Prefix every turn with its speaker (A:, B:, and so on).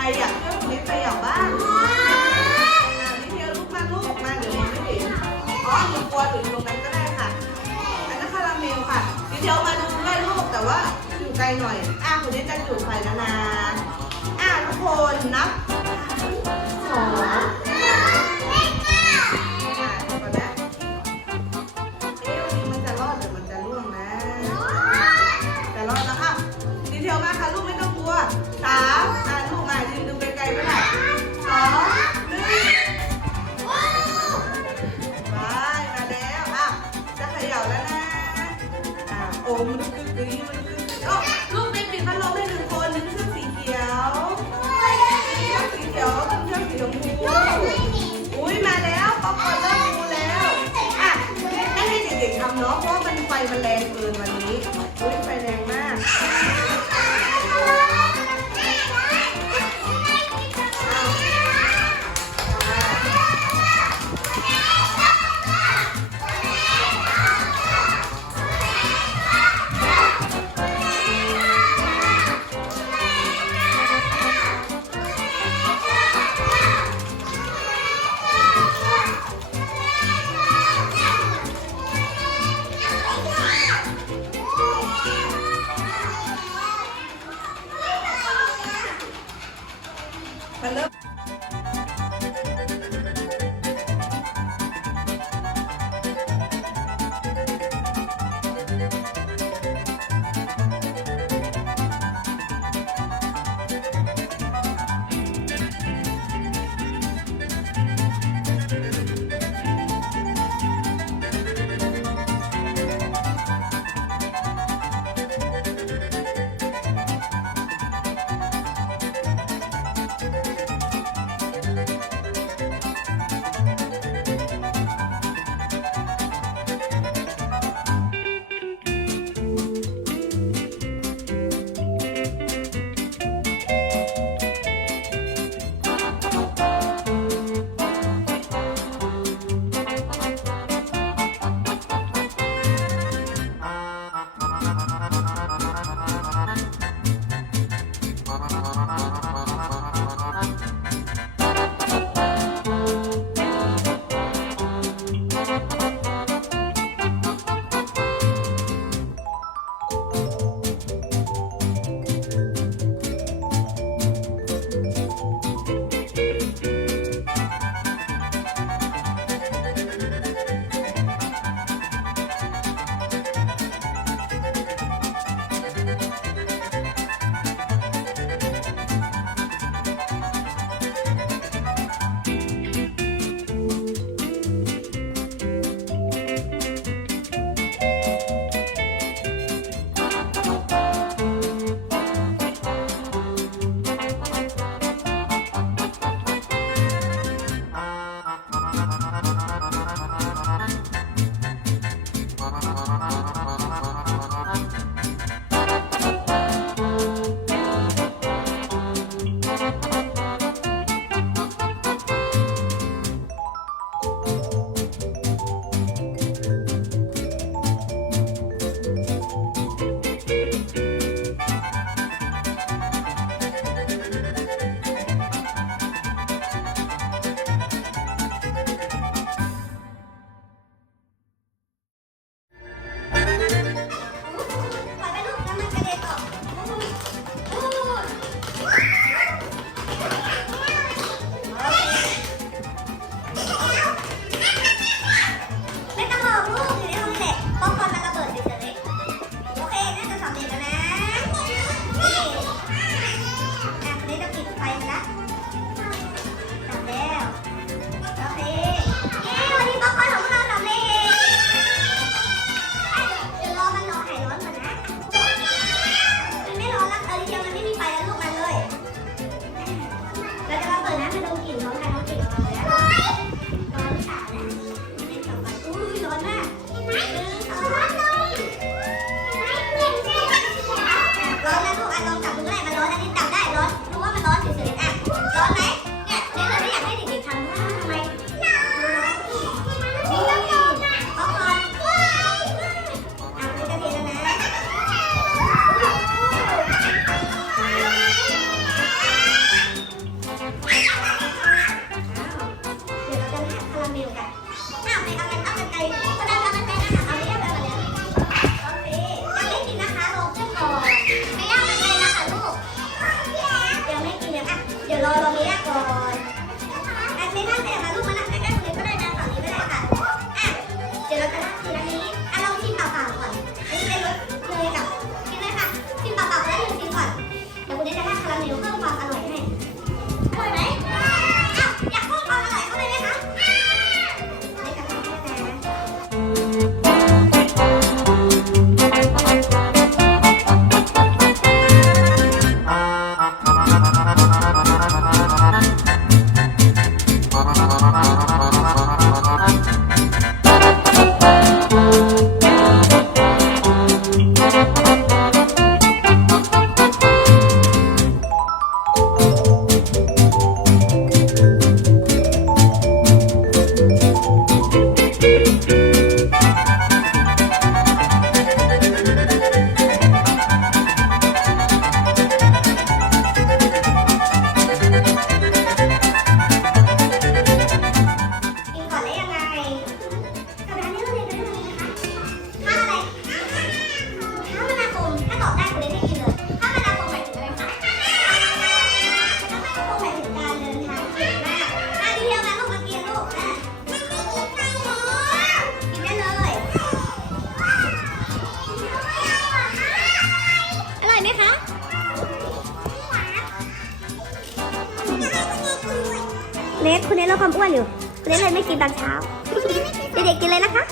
A: รอยากเพิ่มนิดไปอยากบ้างอะนิดเดียวลูกมาลูกมาหรือไม่เห็นอ๋อหนู
B: กลัวหนูอตรงนั้นก็ได้ค่ะ อันนั้นคาราเมลค่ะนิดเดียวมาดูด้วยลูกแต่ว่าอยู่ไกลหน่อย อะคุณนิดจะอยู่ไฟแล้วนะอะทุกคนนับ มัน เน้นลดความอ้วนอยู่เล่นเลยไม่กินตอนเช้า เด็กๆกินเลยนะคะ